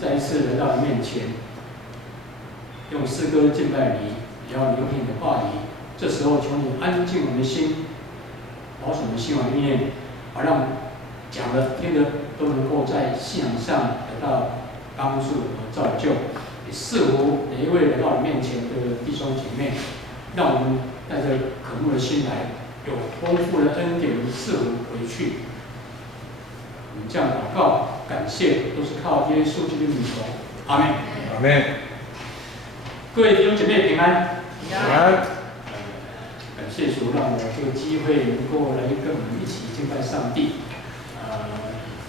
再一次来到你面前，用诗歌敬拜你，也要聆听你的话语。这时候，求你安静我们的心，保守我们的心怀意念，好让讲的、听的都能够在信仰上得到帮助和造就。也赐福每一位来到你面前的弟兄姐妹，让我们带着渴慕的心来，有丰富的恩典赐福回去。我们这样祷告、感谢，都是靠耶稣基督的名求。阿门。阿门。各位弟兄姐妹平安。平安。感谢主，让我这个机会能够来跟我们一起敬拜上帝。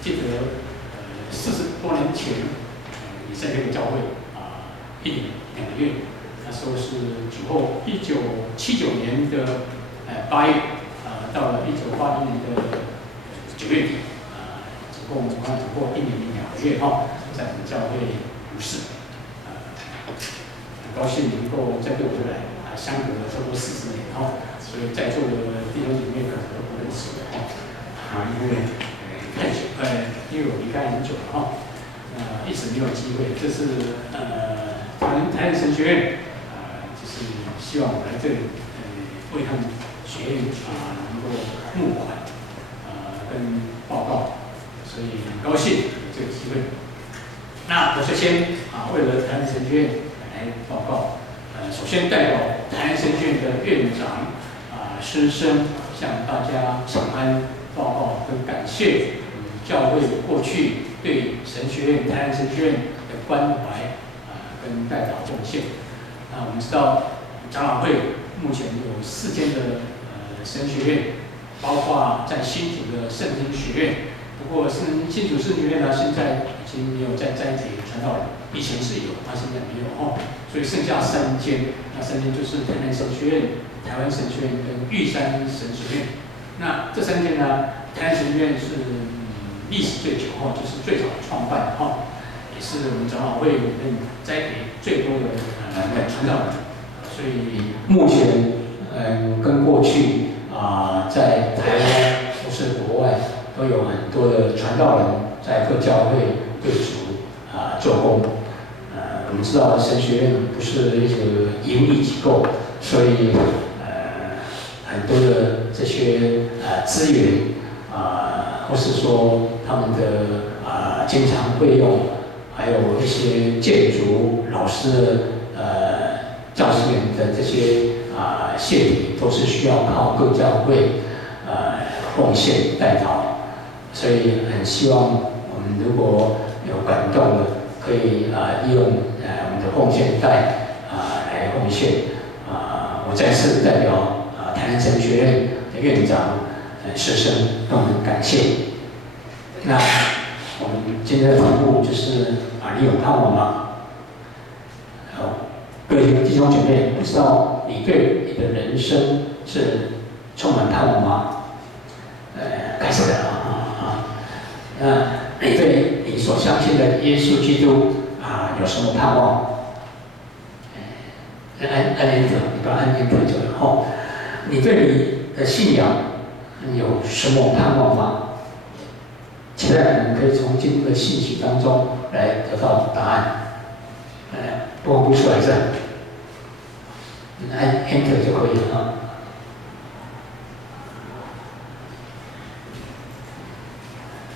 记得40多年前，你在这个教会1年2个月，那时候是主后1979年的8月，到了1980年的9月底，总共过1年2个月在我们教会服侍。很高兴能够再度回来，相隔了差不多40年所以在座的弟兄姐妹可能都不认识因为太久，因为我离开很久了一直没有机会。这是台南神学院就是希望我来这里为他们学院能够募款跟报告，所以很高兴有这个机会。那我首先为了台南神学院来报告，首先代表台南神学院的院长师生向大家请安报告跟感谢教会过去对神学院、台南神学院的关怀跟代祷奉献。我们知道长老会目前有4间的神学院，包括在新竹的圣经学院。不过新竹圣经学院呢，现在已经没有在栽培传道人，以前是有，现在没有所以剩下3间，那3间就是台南神学院、台湾神学院跟玉山神学院。那这3间呢，台南神学院是历史最久就是最早创办也是我们长老会里面栽培最多的传道人。所以目前跟过去在台湾或是国外都有很多的传道人在各教会为主做工。我们知道神学院不是一个盈利机构，所以很多的这些资源或是说他们的经常费用，还有一些建筑老师的教师员的这些谢礼，都是需要靠各教会奉献代祷。所以很希望我们如果有感动的，可以利用我们的奉献袋来奉献。我再次代表台南神学院的院长师生跟我们感谢。那我们今天的题目就是你有盼望吗？各位弟兄姐妹，不知道你对你的人生是充满盼望吗？开始了你对你所相信的耶稣基督有什么盼望？按念者，你把按念者就好。你对你的信仰有什么盼望吗？期待我们可以从今天的信息当中来得到答案。播不出来是吧？按 Enter 就可以了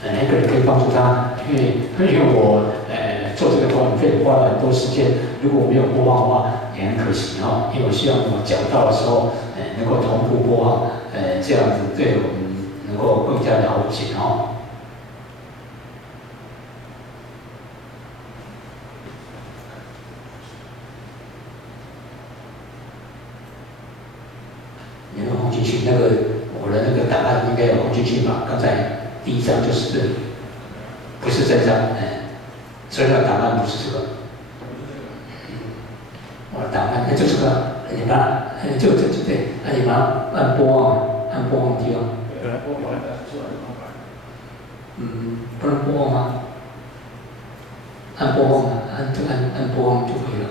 那个人可以帮助他，因为我做这个播放费花了很多时间，如果我没有播放的话也很可惜因为我希望我讲到的时候能够同步播放，这样子对我们能够更加了解你们放进去，我的那个档案应该有放进去吧？刚才第1章就是这里，不是这张，所以那个档案不是这个。我的档案就这个，你把就对，你把它按播放地方。不能播放吗？按播放按播放就可以了。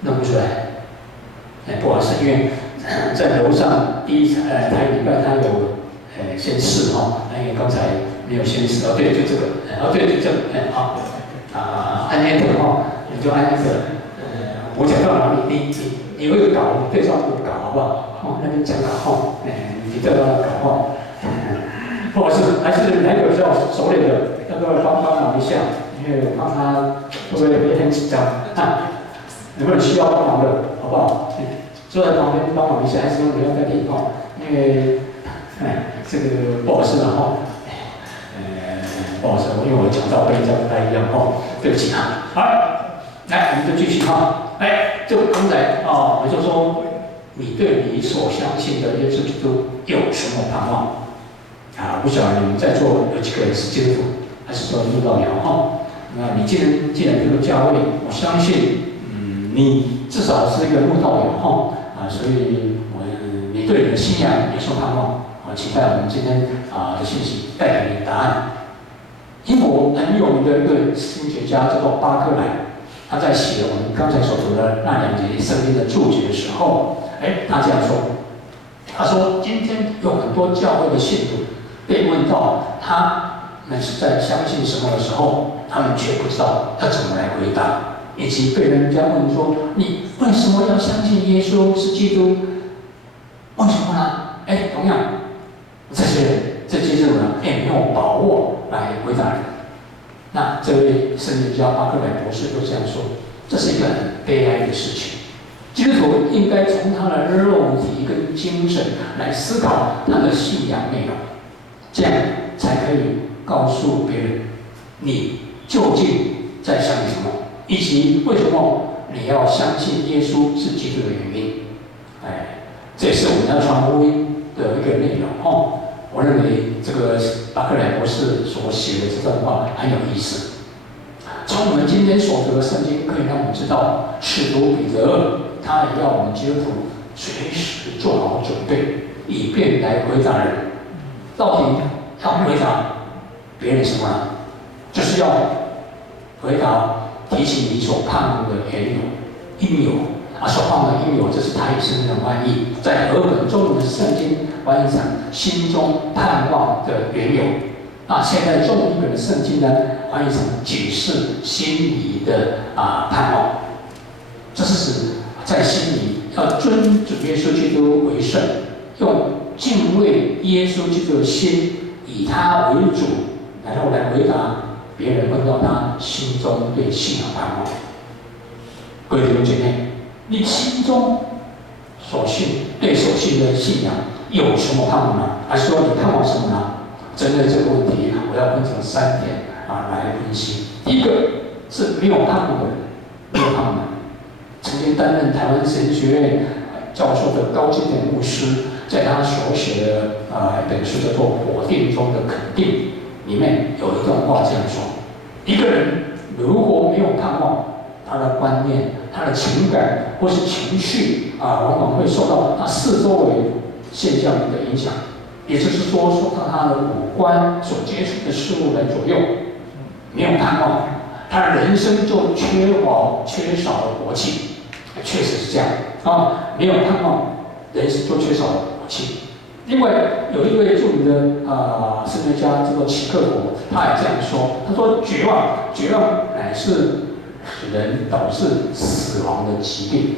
弄不出来，不好意思，因为在楼上第1台礼拜他有先试因为刚才没有先试对，就这个对，就按 enter 你就按 enter。我讲到哪里，你有个稿，对照这个稿好不好？那边讲稿你对照那个稿不好意思，还是哪个比较熟练的，要不要帮忙一下？因为我怕他会不会也很紧张有没有需要帮忙的，好不好？坐在旁边帮忙一下，还是说你要在地方？因为这个不好意思不好意思，因为我讲到跟人家不太一样对不起好，来，我们就继续就刚才我就说，你对你所相信的耶稣基督有什么盼望？不晓得你们在座有几个人是基督徒，还是说入道苗那你既然进入教会，我相信，你至少是一个入道苗所以你对你的信仰有什么盼望？期待我们今天的信息带给你答案。英国很有名的一个神学家叫做巴克莱。他在写我们刚才所读的那2节圣经的注解的时候，他这样说：他说，今天有很多教会的信徒被问到他们是在相信什么的时候，他们却不知道要怎么来回答，以及被人家问说：“你为什么要相信耶稣是基督？为什么呢？”同样，这些人没有把握来回答人。那这位神学家巴克莱博士就这样说：这是一个很悲哀的事情。基督徒应该从他的肉体跟精神来思考他的信仰内容，这样才可以告诉别人你究竟在相信什么，以及为什么你要相信耶稣是基督的原因。这也是我们要传福音的一个内容我认为这个巴克莱博士所写的这段话很有意思。从我们今天所读的圣经，可以让我们知道，使徒彼得他也要我们基督徒随时做好准备，以便来回答人。到底要回答别人什么呢？就是要回答提起你所盼望的缘由、因由所盼望的因由，这是台语圣经的翻译，在和本中文的圣经翻译成心中盼望的缘由。现在中文本的圣经呢，翻译成解释心里的盼望。这是指在心里要尊主耶稣基督为圣，用敬畏耶稣基督的心，以他为主，然后来回答别人问到他心中对信仰盼望。各位弟兄姐妹，你心中所信的信仰有什么盼望呢？还是说你盼望什么呢？针对这个问题，我要分成3点来分析。第一个是没有盼望的人，没有盼望的人。曾经担任台湾神学院教授的高金典牧师，在他所写的一本书叫做《否定中的肯定》里面有一段话这样说：一个人如果没有盼望，他的观念、他的情感或是情绪往往会受到他四周围现象的影响，也就是说，受到他的五官所接触的事物来左右。没有盼望，他的人生就缺少了活气。确实是这样没有盼望，人生就缺少了活气。另外，有一位著名的神学家叫做齐克果，他也这样说：他说，绝望乃是使人导致死亡的疾病。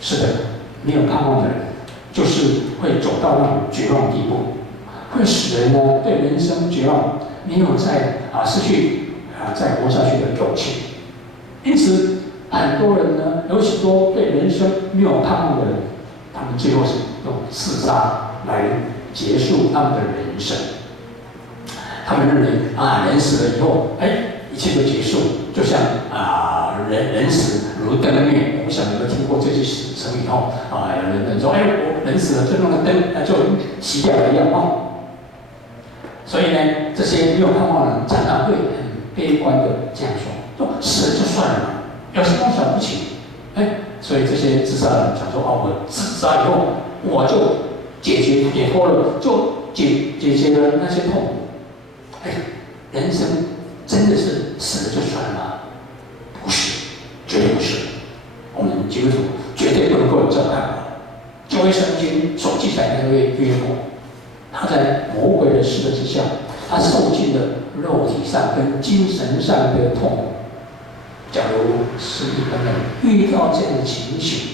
是的，没有盼望的人，就是会走到那种绝望地步，会使人呢对人生绝望，没有失去再活下去的勇气。因此，很多人呢，有许多对人生没有盼望的人，他们最后是用自杀来结束他们的人生。他们认为人死了以后，一切都结束，就像人死如灯灭。我不晓得有没有听过这句成语有人说，我人死了，就那个灯就熄掉了一样所以呢，这些没有盼望的人常常会很悲观的这样说死了就算了，有什么了不起？所以这些自杀的人想说我自杀以后，我就解脱了，就解决了那些痛苦。人生真的是死了就算了吗？不是，绝对不是。我们基督徒绝对不能够有这种看法。旧约圣经所记载的那位约伯，他在魔鬼的试探之下，他受尽了肉体上跟精神上的痛苦。假如是一般人遇到这样的情形，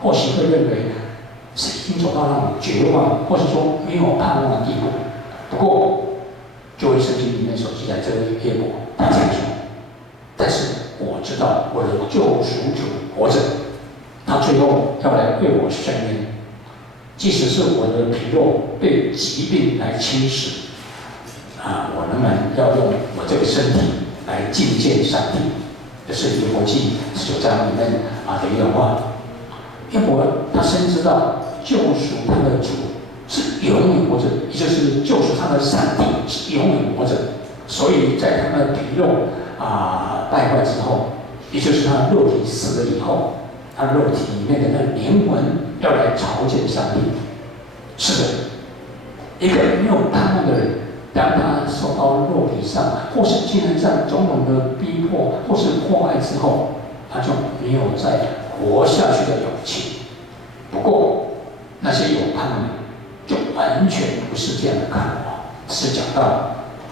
或许会认为是已经走到那种绝望，或者说没有盼望的地步。不过，就为圣经里面所记载这位约伯，他这样说：但是我知道我的救赎主活着，他最后要来为我伸冤。即使是我的皮肉被疾病来侵蚀，我仍然要用我这个身体来敬虔上帝。这是约伯记19章里面的一段话。约伯他深知到救赎他的主是永远活着，也就是救赎他的上帝是永远活着。所以在他的皮肉败坏之后，也就是他的肉体死了以后，他肉体里面的那灵魂要来朝见上帝。是的，一个没有盼望的人，当他受到肉体上或是精神上种种的逼迫或是迫害之后，他就没有再活下去的勇气。不过，那些有盼望的人，就完全不是这样的看法，是讲到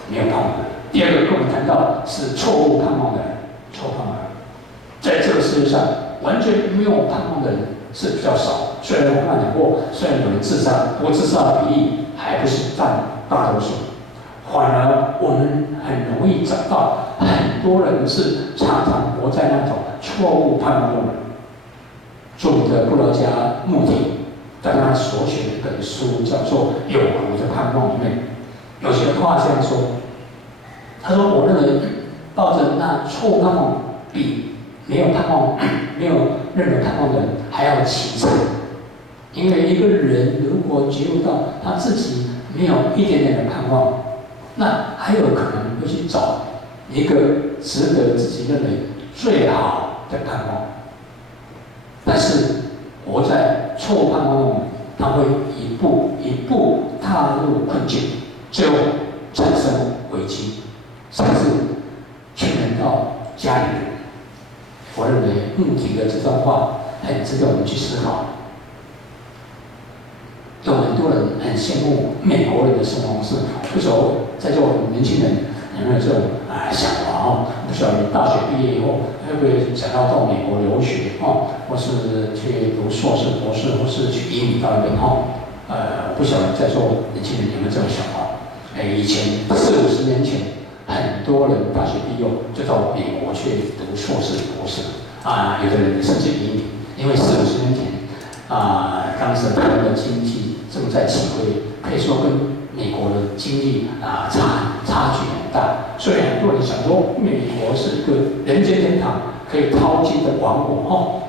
没有盼望的人。第二个，跟我们谈到是错误盼望的人，错误盼望的人，在这个世界上完全没有盼望的人是比较少。虽然我们讲过，虽然有人自杀，不过自杀的比例还不是占大多数。反而我们很容易找到很多人是常常活在那种错误盼望中的。著名的布罗加穆迪在他所写的一本书叫做《有福的盼望》里面，有些话这样说：他说，我认为抱着那错误盼望比没有盼望、没有任何盼望的人还要凄惨。因为一个人如果觉悟到他自己没有一点点的盼望，那还有可能会去找一个值得自己认为最好的盼望。但是活在错误盼望中，他会一步一步踏入困境，最后产生危机，甚至牵连到家里人。我认为穆迪的这段话很值得我们去思考。有很多人很羡慕美国人的生活方式，不晓得在座年轻人有没有这种想法不晓得你大学毕业以后会不会想要到美国留学或是去读硕士、博士，或是去移民到那边不晓得在座年轻人有没有这种想法？以前40-50年前，很多人大学毕业就到美国去读硕士、博士有的人甚至移民，因为40-50年前当时台湾的经济正在起飞，可以说跟美国的经济差距很大，所以很多人想说美国是一个人间天堂，可以淘金的王国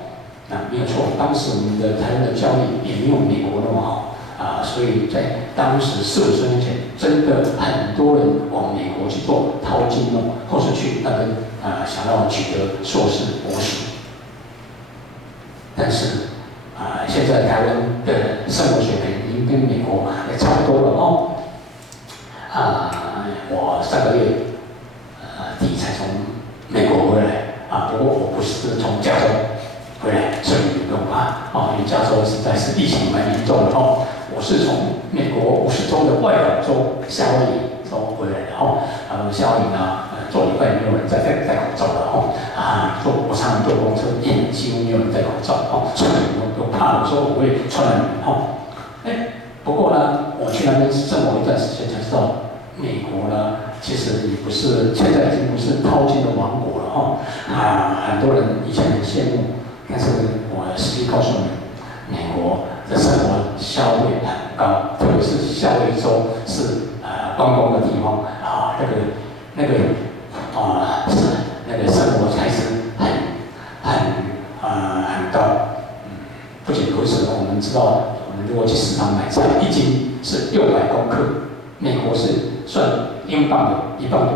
没有错，当时我们的台湾的教育也没有美国那么好所以在当时40-50年前，真的很多人往美国去做淘金或是去那边想要取得硕士、博士，但是现在台湾的生活水平已经跟美国也差不多了我上个月底才从美国回来不过我不是从加州回来，所以不用怕因为加州实在是疫情蛮严重的我是从美国50州的外岛州夏威夷州回来的夏威夷做礼拜没有人戴口罩了我常常坐公车，几乎没有人戴口罩所以我怕我说我会传染不过呢，我去那边生活一段时间才知道，美国呢其实也不是现在已经不是淘金的王国了很多人以前很羡慕，但是我实际告诉你，美国的生活消费很高，特别是夏威夷州是观光的地方那个生活开支很高。不仅如此，我们知道，我们如果去市场买菜，一斤是600公克，美国是算英镑的1磅的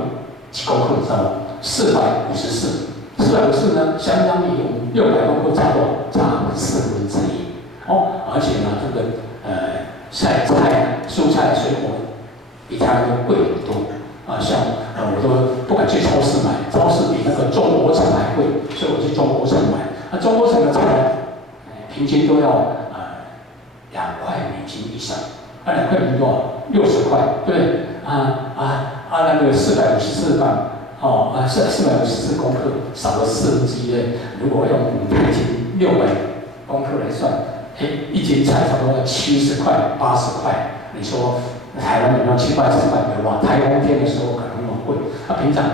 几公克，你知道吗？454呢，相当于我们600公克差4分之一而且呢，这个蔬菜、水果比台湾都贵很多像我都不敢去超市买，超市比那个中国城还贵，所以我去中国城买。中国城的菜平均都要2块美金以上，2块美金多少？60块，对不对？那个454磅，是454公克，少了1/4呢。如果用5公斤600公克来算，一斤菜差不多要70块、80块。你说台湾有没有7、80块？有啊，台风天的时候可能很贵。平常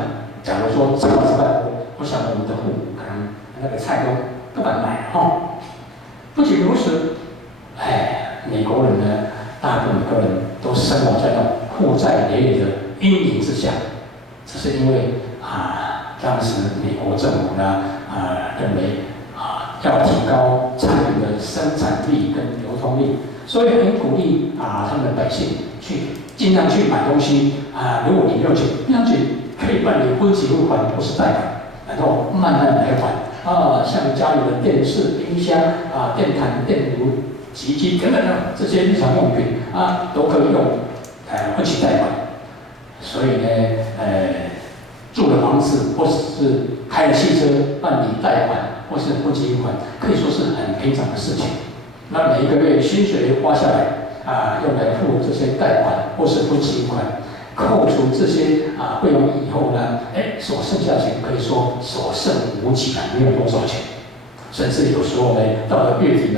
假如说7、80块，我想我们的父母可能那个菜都不敢买不仅如此，美国人呢，大部分人都生活在那负债累累的阴影之下。这是因为当时美国政府呢认为要提高产品的生产力跟流通力，所以很鼓励他们的百姓去尽量去买东西如果你没有钱，没有钱可以办理分期付款或是贷款，然后慢慢来还像家里的电视、冰箱电毯、电炉、洗衣机等等的这些日常用品都可以用分期贷款。所以呢，住的房子或者是开了汽车办理贷款或是分期付款，可以说是很平常的事情。那每一个月薪水花下来用来付这些贷款或是分期付款，扣除这些费用以后呢，所剩下的钱可以说所剩无几没有多少钱，甚至有时候呢，到了月底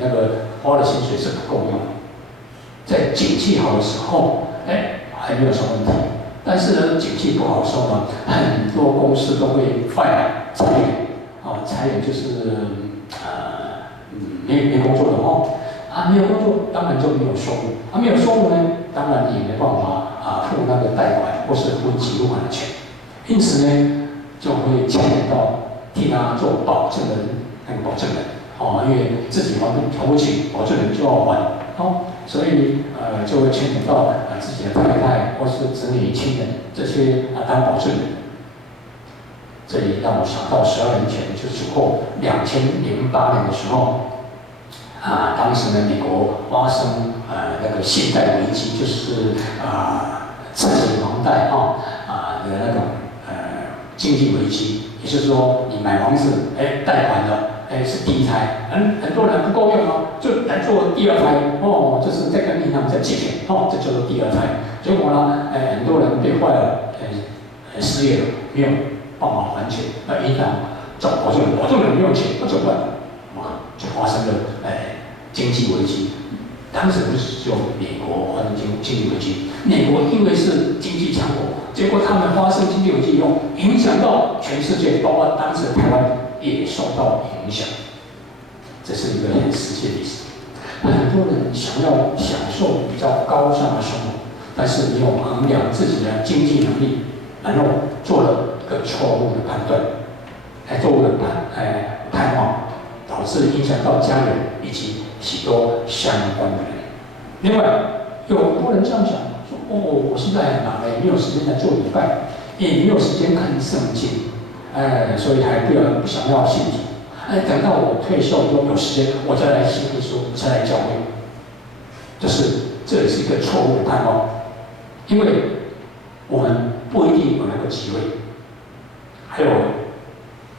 那个花的薪水是不够用。在景气好的时候，还没有什么问题。但是呢，景气不好的时候呢，很多公司都会裁员，裁员就是没工作了没有工作当然就没有收入，没有收入呢，当然也没办法付那个贷款或是分期付款的钱，因此呢，就会牵连到替他做保证的那个保证人因为自己还不起，保证人就要还所以就会牵连到自己的太太或是子女亲人这些当保证人。这里让我想到12年前，就是后2008年的时候，当时呢，美国发生那个信贷危机，就是次级房贷的那种经济危机。也就是说，你买房子贷款的是第一胎，很多人不够用就来做第二胎就是在跟银行在借钱这叫做第二胎。结果呢，很多人被坏了，失业了，没有办法还钱，银行找保证人没有钱，那怎么办？就发生了经济危机。当时不是只有美国发生经济危机，美国因为是经济强国，结果他们发生经济危机以后，影响到全世界，包括当时的台湾也受到影响。这是一个很实际的历史。很多人想要享受比较高尚的生活，但是没有衡量自己的经济能力，然后做了一个错误的判断，错误的盼望，导致影响到家人以及许多相关的人。另外，有很多人这样想，说我现在很忙没有时间来做礼拜，也没有时间看圣经，所以还不想要信主。等到我退休以后有时间，我再来信耶稣，再来教会。这也是一个错误的盼望，因为我们不一定有那个机会。还有，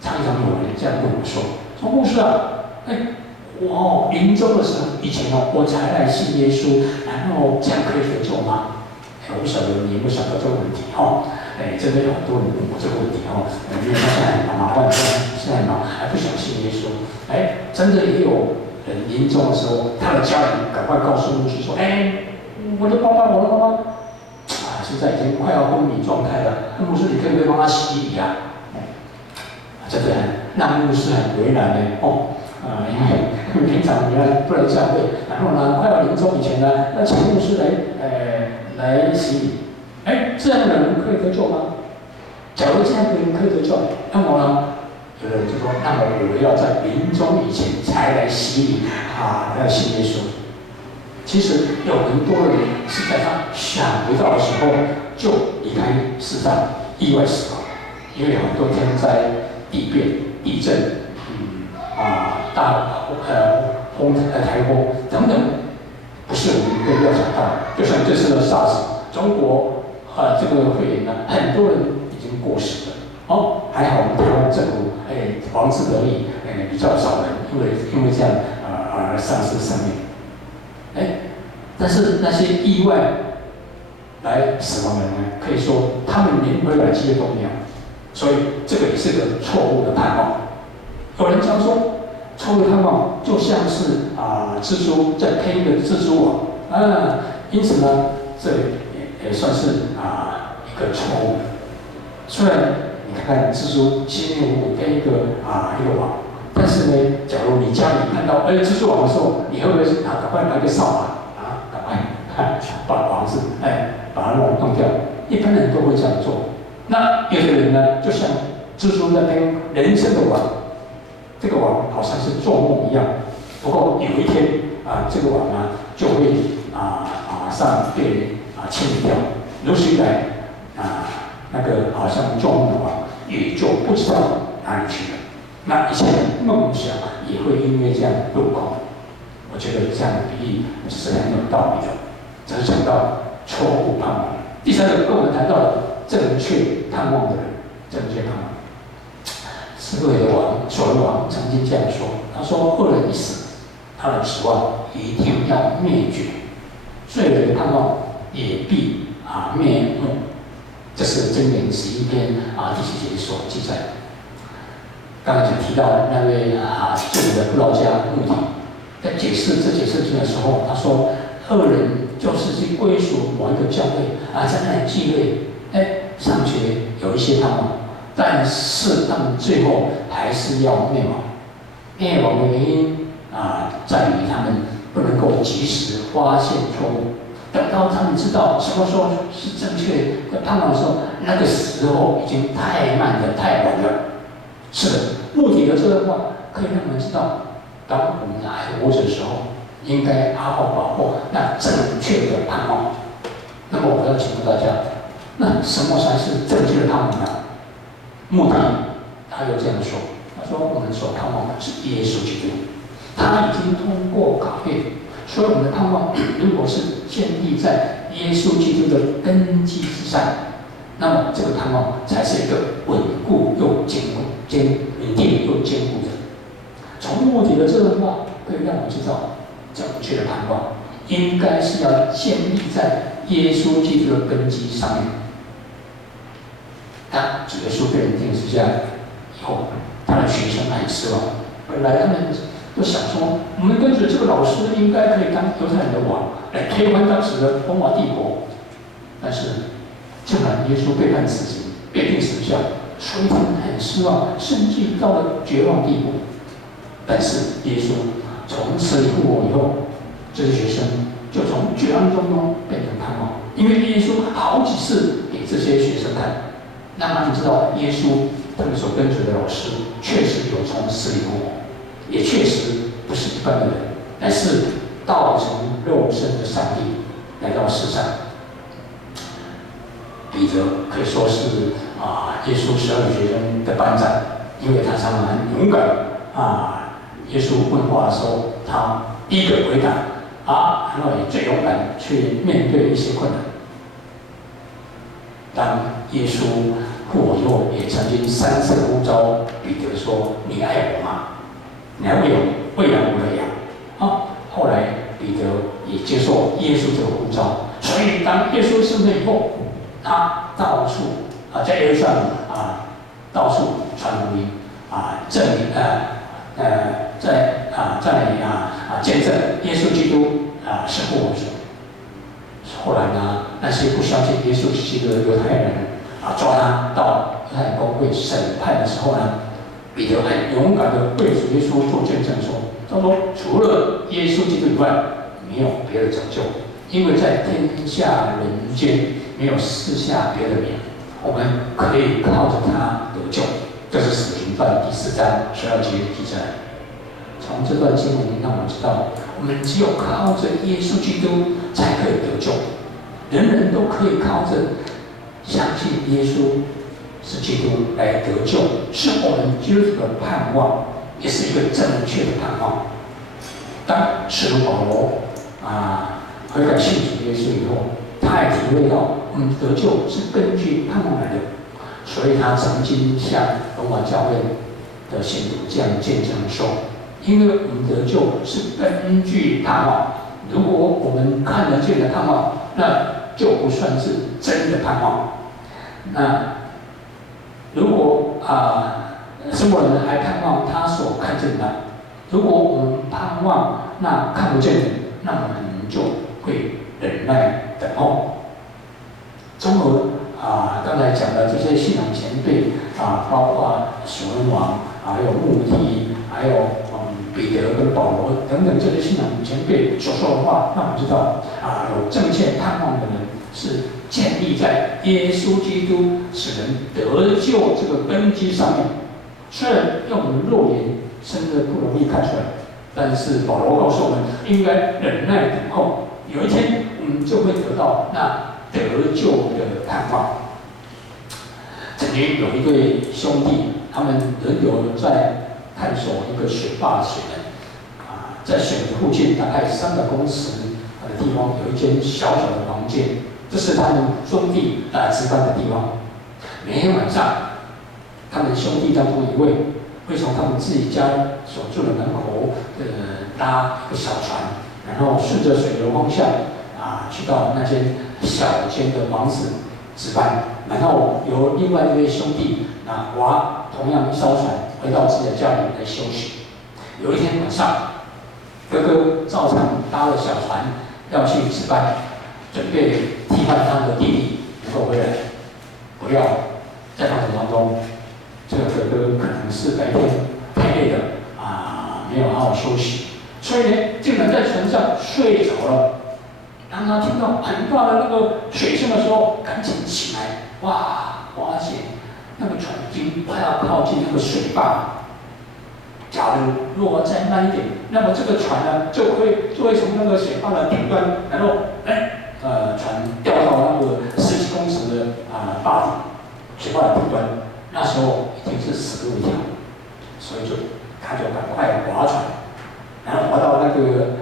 常常有人这样问我说：“牧师我临终的时候，以前我才来信耶稣，然后这样可以得救吗？”我不晓得你有没有想到这个问题真的有很多人问我这个问题因为他现在很忙，现在很忙还不想信耶稣。真的也有人临终的时候，他的家人赶快告诉牧师说：“我的妈妈现在已经快要昏迷状态了，牧师你可不可以帮他洗礼啊？”这个让牧师很为难因为平常原来不能教会，然后呢快要临终以前呢，要请牧师来洗礼。这样的人可以得救吗？假如这样的人可以得救，那么呢，有的人就说，那么我要在临终以前才来洗礼来信耶稣。其实有很多人是在他想不到的时候就离开世上，意外死亡，因为很多天灾、地变、地震。台风等等，不是我们一个料想到。就像这次的 SARS， 中国这个肺炎呢，很多人已经过世了。还好我们台湾政府防治得力，比较少人因为这样而丧失生命。但是那些意外来死亡的人呢，可以说他们连回来机会都没有，所以这个也是个错误的盼望。有人讲说，错误的盼望就像是蜘蛛在喷一个蜘蛛网因此呢，这也算是一个错误。虽然你看看蜘蛛七面五跟一个网，但是呢，假如你家里看到蜘蛛网的时候，你会不会赶快拿一个扫把赶快把网子把它弄掉？一般人都会这样做。那有的人呢，就像蜘蛛在喷人生的网，这个网好像是做梦一样。不过有一天这个网呢就会马上被人清理掉，如此一来那个好像做梦的网也就不知道哪里去了。那一切梦想也会因为这样落空。我觉得这样的比喻是很有道理的。这是讲到错误盼望。第三个，跟我们谈到了正确盼望的人，正确盼望。智慧的王所罗门王曾经这样说：“他说，恶人一死，他的指望一定要灭绝，罪人的盼望也必灭没。”这是箴言11篇第7节所记载。刚才提到那位著名的布道家穆迪，在解释这节圣经的时候，他说：“恶人就是去归属某一个教会在那里聚会，上学有一些盼望，但是他们最后还是要灭亡。灭亡的原因在于他们不能够及时发现错误。等到他们知道什么时候是正确的盼望的时候，那个时候已经太慢了，太晚了。”是的，穆迪的这段话可以让我们知道，当我们还活着的时候，应该好好把握那正确的盼望。那么我要请问大家，那什么才是正确的盼望呢？穆迪他又这样说，他说我们所盼望的是耶稣基督，他已经通过考验，所以我们的盼望如果是建立在耶稣基督的根基之上，那么这个盼望才是一个稳固又稳定又坚固的。从穆迪的这段话可以让我们知道，正确的盼望应该是要建立在耶稣基督的根基上面。当主耶稣被人钉十字架以后，他的学生很失望。本来他们都想说，我们跟着这个老师应该可以当犹太人的王，来推翻当时的罗马帝国。但是，竟然耶稣被判死刑，被钉十字架，所以他们很失望，甚至到了绝望地步。但是耶稣从死里复活以后，这些学生就从绝望中变成盼望，因为耶稣好几次给这些学生看，让他们知道耶稣他们所跟随的老师确实有从死里复活，也确实不是一般的人，但是道成肉身的上帝来到世上。彼得可以说是耶稣12个学生的班长，因为他常常很勇敢耶稣问话的时候，他第一个回答然后也最勇敢去面对一些困难。当耶稣复活以后，也曾经3次呼召彼得说：“你爱我吗？你还喂养我的羊。”后来彼得也接受耶稣这个呼召，所以当耶稣升天以后，他到处在耶路撒冷到处传福音证明见证耶稣基督是复活者。后来呢，那些不相信耶稣基督的犹太人抓他到犹太公会审判的时候呢，彼得很勇敢的对主耶稣做见证说：“他说除了耶稣基督以外，没有别的拯救，因为在天下人间没有赐下别的名，我们可以靠着他得救。”这是使徒行传第4章12节记载。从这段经文让我们知道，我们只有靠着耶稣基督才可以得救。人人都可以靠着相信耶稣是基督来得救，是我们基督徒的盼望，也是一个正确的盼望。当使徒保罗悔改信主耶稣以后，他也体会到我们得救是根据盼望来的，所以他曾经向罗马教会的信徒这样见证说：“因为我们得救是根据盼望，如果我们看得见的盼望，那就不算是真的盼望。那如果生活人还盼望他所看见的，如果我们盼望那看不见的，那我们就会忍耐等候。综合刚才讲的这些信仰前辈包括所罗门王，还有穆迪，还有彼得跟保罗等等这些信仰前辈所说的话，让我们知道有正确盼望的人是建立在耶稣基督使人得救这个根基上面。虽然用我们肉眼真的不容易看出来，但是保罗告诉我们，应该忍耐等候，有一天我们就会得到那得救的盼望。曾经有一对兄弟，他们轮流在探索一个水坝的水门在水的附近大概300公尺的地方有一间小小的房间，这是他们兄弟值班的地方。每天晚上，他们兄弟当中一位会从他们自己家所住的门口搭一个小船，然后顺着水流方向去到那间小间的房子值班，然后由另外一位兄弟划同样一艘船回到自己的家里来休息。有一天晚上，哥哥照常搭了小船要去值班，准备替换他的弟弟能够回来，不料在航程当中，这个哥哥可能是白天太累了没有好好休息，所以呢，竟然在船上睡着了。当他听到很大的那个水声的时候，赶紧起来，发现那个船已经快要靠近那个水坝。假如果再慢一点，那么这个船呢就会从那个水坝的顶端，然后船掉到那个10几公尺的坝底，水坝的顶端，那时候已经是死路一条，所以他就赶快划船，然后划到那个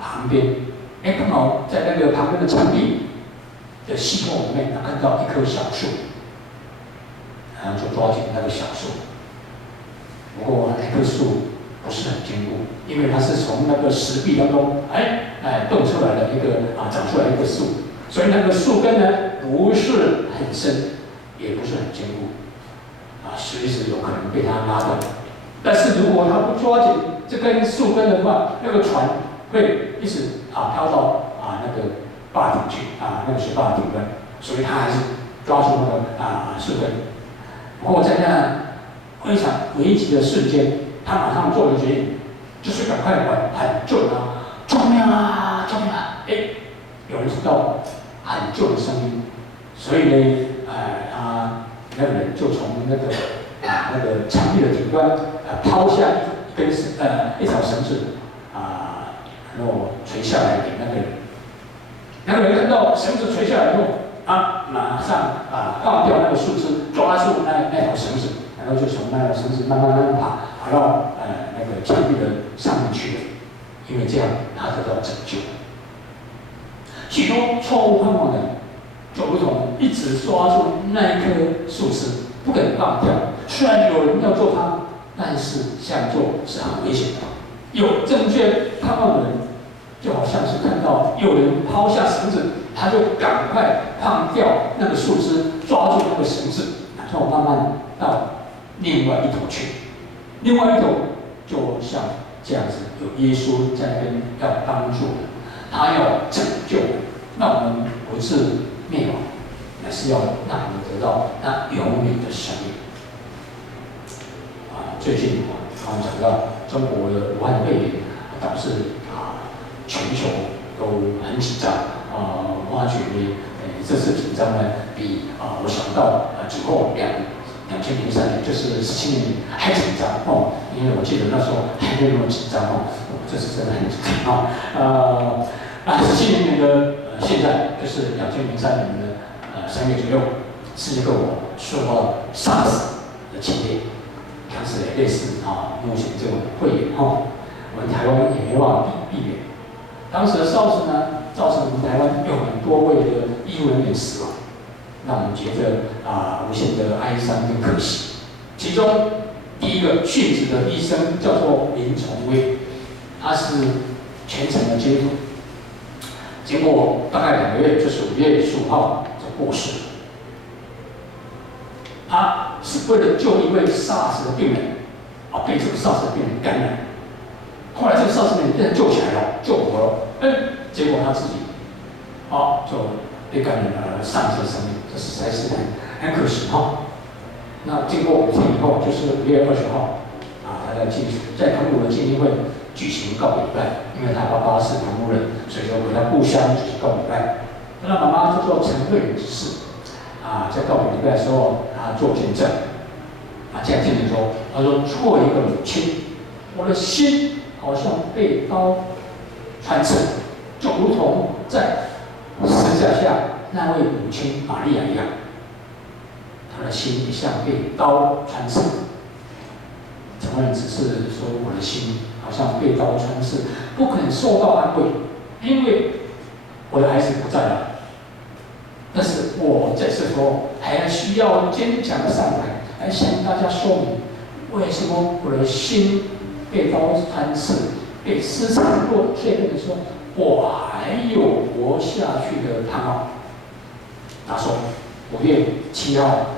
旁边。刚好在那个旁边的墙壁的隙缝里面，他看到一棵小树，然后就抓紧那个小树。不过那棵树不是很坚固，因为它是从那个石壁当中蹦出来的一个长出来一个树，所以那个树根呢不是很深，也不是很坚固，随时有可能被它拉断。但是如果他不抓紧这根树根的话，那个船会一直飘到那个坝顶去那个水坝的顶端，所以他还是抓住那个树根。不过在那非常危急的瞬间，他马上做了决定，就是赶快喊救人救命啊！救命啊！有人听到喊救的声音，所以呢，那个人就从那个墙壁的顶端抛下一条绳子然后垂下来给那个人。那个人看到绳子垂下来以后，马上放掉那个树枝，抓住那条绳子，然后就从那条绳子慢慢爬到那个墙壁的上面去了。因为这样他得到拯救。许多错误盼望的人，就如同一直抓住那一棵树枝，不肯放掉。虽然有人要做它，但是这样做是很危险的。有正确盼望的人，就好像是看到有人抛下绳子，他就赶快放掉那个树枝，抓住那个绳子，然后慢慢到另外一头去。另外一头就像这样子，有耶稣在那边要帮助人，他要拯救人，让我们不致灭亡，乃是要让我们得到那永远的生命。最近我们讲到中国的武汉肺炎，导致全球都很紧张。我觉得这次紧张呢，比我想到之后2003年，就是17年还紧张因为我记得那时候还没有那么紧张这次真的很紧张17年的现在就是2003年的3月左右，世界各国受到 SARS 的侵略。看似类似目前这种肺炎我们台湾也没办法避免。当时的 SARS 呢，造成我们台湾有很多位的医护人员死亡，让我们觉得无限的哀伤跟可惜。其中第一个殉职的医生叫做林崇威，他是虔诚的基督徒，经过大概2个月，就是5月15号就过世了。他是为了救一位 SARS 的病人，被这个 SARS 的病人感染。后来这个 SARS 病人被救起来了，救活了，结果他自己，就被感染了，丧失了生命，这实在是很可惜哈。那经过5天以后，就是5月20号，他在澎湖的基金会举行告别礼拜，因为他爸爸是澎湖人，所以说回到故乡举行告别礼拜。那妈妈就做陈慧仁执事，在告别礼拜的时候，他做见证，这样见证说，他说作为一个母亲，我的心好像被刀穿刺，就如同在十字架下那位母亲玛利亚一样，他的心也像被刀穿刺。陈慧仁只是说，我的心好像被刀穿刺，不肯受到安慰，因为我的孩子不在了。但是我这时候还需要坚强的上台，来向大家说明，为什么我的心被刀穿刺，被撕成碎片的时候，我还有活下去的盼望。他说，5月7号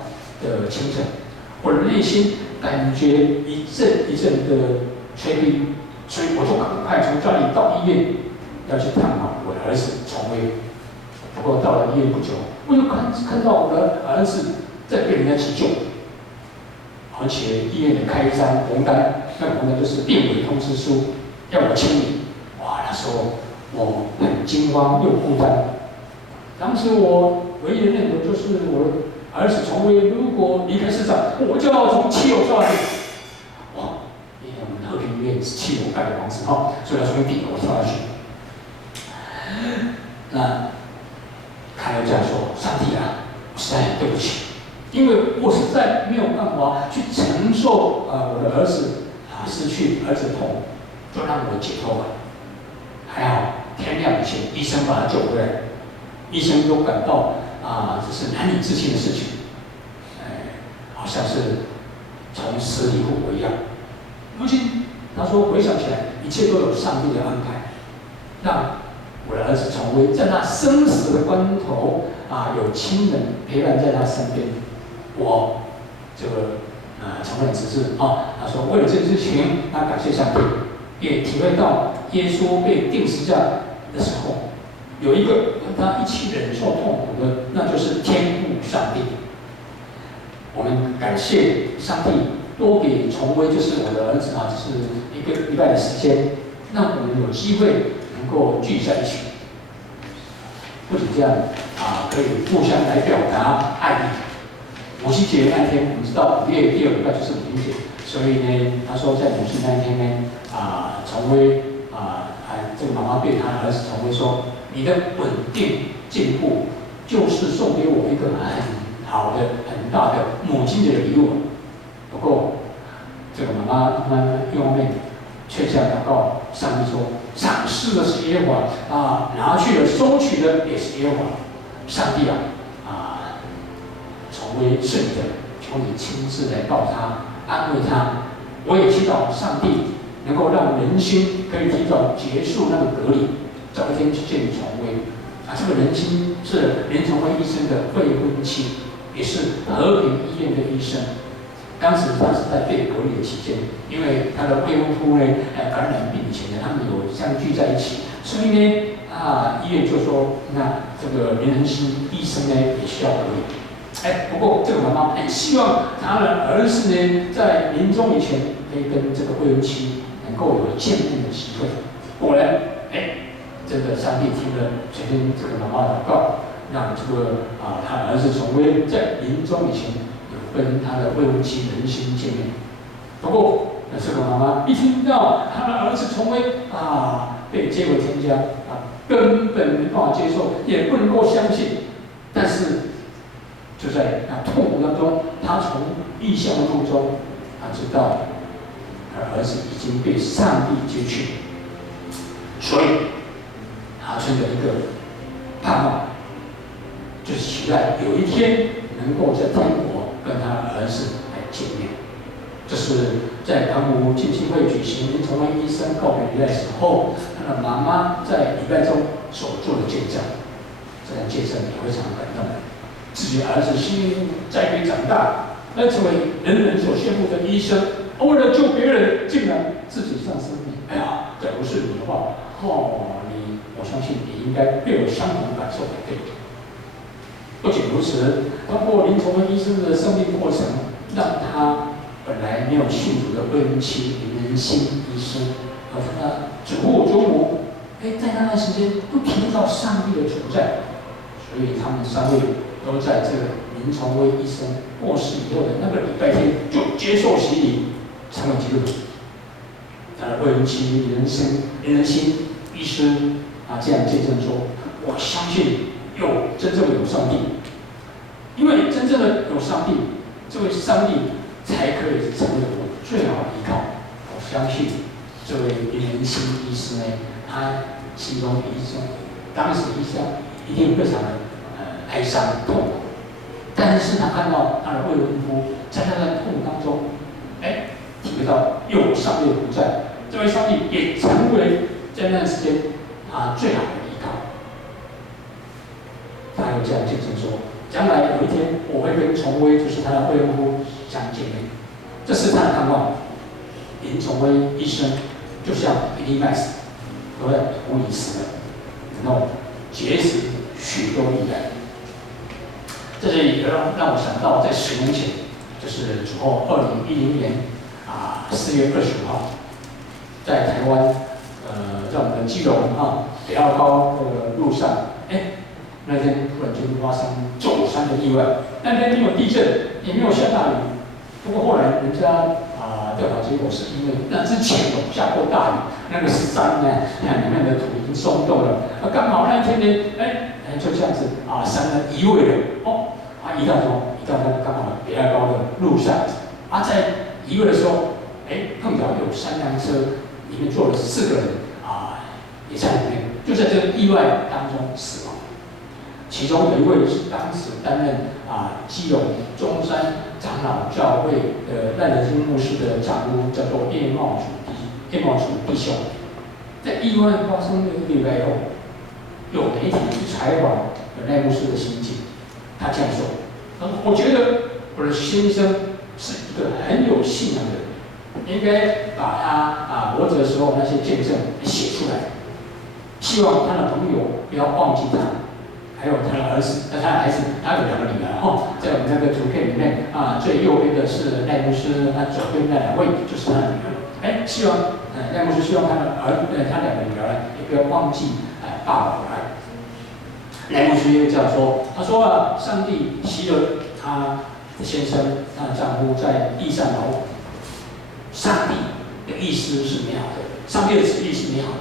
的清晨，我的内心感觉一阵一阵的催逼，所以我就赶快从家里到医院，要去探望我的儿子崇威。不过到了医院不久，我就看到我的儿子在被人家急救，而且医院也开一张红单，那红单就是病危通知书，要我签名。哇，那时候我很惊慌又孤单。当时我唯一的念头就是我的儿子崇威如果离开世上，我就要从7楼跳下去。哇，因为我们和平医院是7楼盖的房子所以要从顶楼跳下去。那他又这样说：“上帝啊，我实在很对不起，因为我实在没有办法去承受我的儿子失去儿子的痛，就让我解脱吧。”还好天亮以前，医生把他救回来。医生都感到这是难以置信的事情，好像是从死里复活一样。如今他说回想起来，一切都有上帝的安排，让我的儿子崇威在那生死的关头有亲人陪伴在他身边。我这个崇仁执事他说为了这件事情，他感谢上帝，也体会到耶稣被钉十字架的时候，有一个跟他一起忍受痛苦的，那就是天父上帝。我们感谢上帝多给崇威，就是我的儿子就是1个礼拜的时间，让我们有机会能够聚在一起。不仅这样可以互相来表达爱意。母亲节那天，我们知道5月第2个礼拜就是母亲节，所以呢，他说在母亲那一天呢，崇威这个妈妈对他儿子崇威说：“你的稳定进步，就是送给我一个很好的、很大的母亲节的礼物。”不过，这个妈妈一方面却这样祷告上帝说：“赏赐的是耶和华拿去了收取的也是耶和华。上帝崇威是你的，求你亲自来抱他，安慰他。我也祈祷上帝能够让人心可以提早结束那个隔离，早一天去见崇威。这个人心是连崇威医生的未婚妻，也是和平医院的医生。当时他是在被隔离的期间，因为他的未婚夫呢感染病以前呢，他们有相聚在一起，所以呢医院就说，那这个林仁心医生呢也需要隔离。不过这个妈妈很希望她的儿子呢在临终以前可以跟这个未婚妻能够有见面的机会。果然，真的上帝听了昨天这个妈妈的祷告，让这个他儿子崇威在临终以前有跟他的未婚妻人心见面。不过，这个妈妈一听到他的儿子崇威被接回天家根本没办法接受，也不能够相信。但是就在那痛苦当中，他从异象的路中，他知道他的儿子已经被上帝接去，所以他存着一个盼望，就是期待有一天能够在天国跟他的儿子来见面。这是在澎湖浸信会举行林崇威医生告别礼拜的时候，他的妈妈在礼拜中所做的见证，这样见证也非常感动。自己儿子幸运在狱长大，而成为人人所羡慕的医生，为了救别人，竟然自己丧生命。哎呀，假如是你的话，我相信你应该会有相同感受才对。不仅如此，通过林崇文医生的生命过程，让他本来没有信主的未婚妻林仁心医生和他的祖父祖母，在那段时间都体会到上帝的存在，所以他们三位都在这个林崇威医生过世以后的那个礼拜天就接受洗礼，成为基督徒。他的未婚妻林仁心医生这样见证说：“我相信真正有上帝，因为真正的有上帝，这位上帝才可以成为我最好的依靠。我相信这位林仁心医师呢，他心中当时一定非常的哀伤痛苦，但是他看到他的未婚夫在他的痛苦当中，体会到有上帝的同在，这位上帝也成为在那段时间他最好的依靠。他有这样见证说：将来有一天，我会跟崇威，就是他的未婚夫相见面，这是他的盼望。林崇威医生就像比利麦斯，都在图里死了，然后结识许多艺人。这里让我想到，在10年前，就是主后2010年4月25号，在台湾，在我们的基隆北澳高的路上，那天突然间发生走山的意外。那天没有地震，也没有下大雨。不过后来人家调查结果是因为那之前有下过大雨，那个山呢，里面的土已经松动了。刚好那天呢，就这样子山呢移位了。移到那个刚好北澳高的路上。在移位的时候，碰巧有3辆车，里面坐了4个人也在里面，就在这个意外当中死亡。其中有一位是当时担任基隆中山长老教会的赖德金牧师的长屋，叫做叶茂楚弟兄。在意外发生的1个礼拜后，有媒体去采访赖牧师的心境，他这样说：我觉得我的先生是一个很有信仰的人，应该把他活着的时候那些见证写出来，希望他的朋友不要忘记他。还有他的孩子，他有2个女儿在我们那个图片里面最右边的是赖牧师，左边那2位就是他的女儿。希望赖牧师希望他2个女儿也不要忘记爸爸回来。赖牧师又这样说，他说上帝喜乐他的先生，他的丈夫在地上劳苦。上帝的意思是美好的，上帝的旨意是美好的。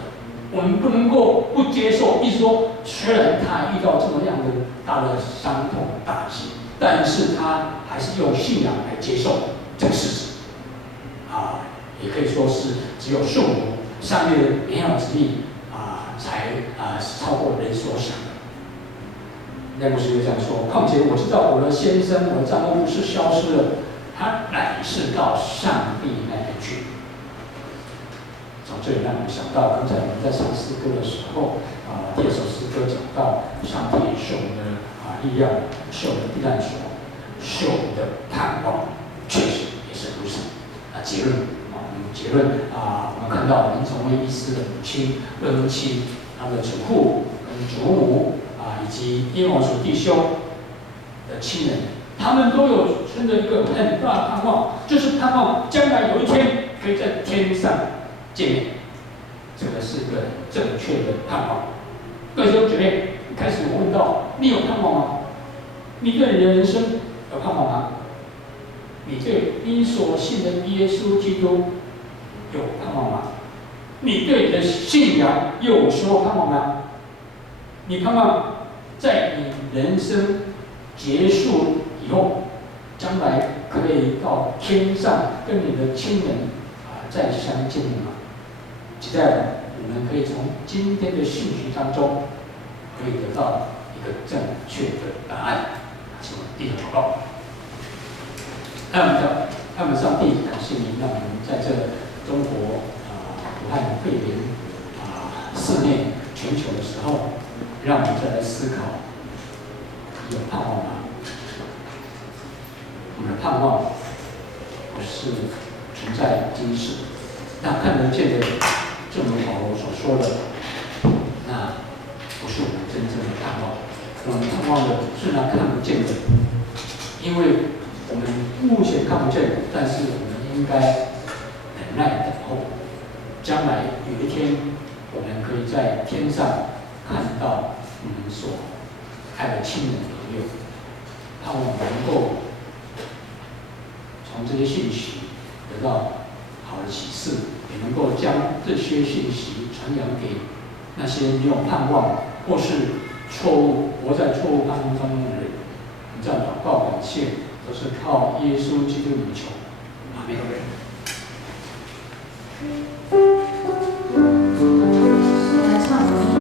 我们不能够不接受，意思说，虽然他遇到这么样的大的伤痛打击，但是他还是用信仰来接受这个事实。也可以说是只有顺服上帝的美好旨意才超过人所想的。赖牧师就这样说：况且我知道我的先生，我的丈夫不是消失了，他乃是到上帝那边去。从这里让我们想到，刚才我们在唱诗歌的时候，第2首诗歌讲到，上帝是我们的力量，是我们的避难所，是我们的盼望，确实也是如此。结论我们看到林崇威医师的母亲、未婚妻、他的祖父跟祖母以及叶茂楚弟兄的亲人，他们都有存着一个很大的盼望，就是盼望将来有一天可以在天上见面。这个是个正确的盼望。各位弟兄姐妹，开始我问到：你有盼望吗？你对你的人生有盼望吗？你对你所信的耶稣基督有盼望吗？你对你的信仰有所盼望吗？你盼望在你人生结束以后，将来可以到天上跟你的亲人再相见面吗？期待我们可以从今天的信息当中，可以得到一个正确的答案。请我们低头祷告。让我们他们上帝感谢您，让我们在这中国武汉肺炎肆虐全球的时候，让我们再来思考：有盼望吗？我们的盼望不是存在今世，那看得见的，正如保罗所说的，那不是我们真正的盼望。我们盼望的是那看不见的，因为我们目前看不见，但是我们应该忍耐等候，将来有一天，我们可以在天上看到我们所爱的亲人朋友，盼望能够从这些信息得到好的启示，也能够将这些信息传扬给那些没有盼望或是活在错误盼望当中的人。我们这样祷告感谢，都是靠耶稣基督名求，阿门。